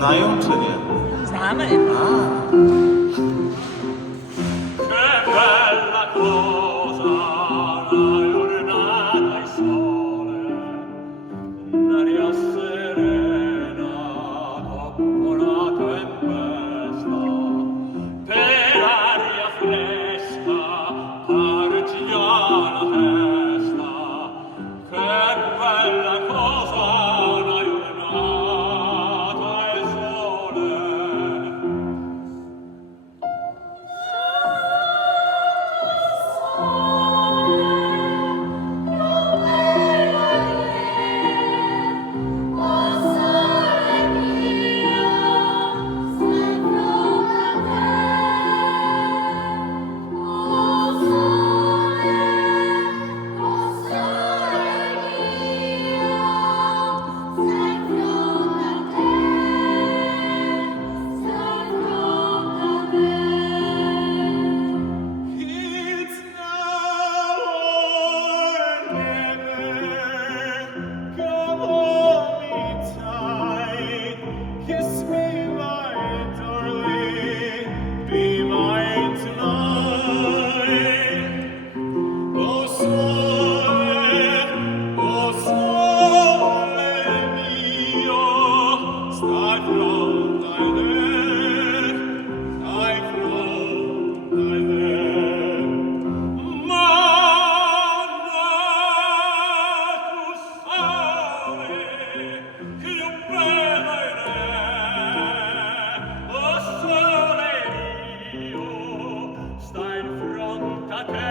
znają czy nie? Znamy. A, Che bella cosa la giornata e sole, l'aria serena dopo la tempesta, per aria fresca, artigliana testa. Che bella cosa la giornata e sole. It's now or never. Come hold me tight, kiss me, my darling, be mine tonight. O sole mio, stai pronta ed stai pronta ed Mamma, tu sai che io bella o sole mio, stai in fronte a te.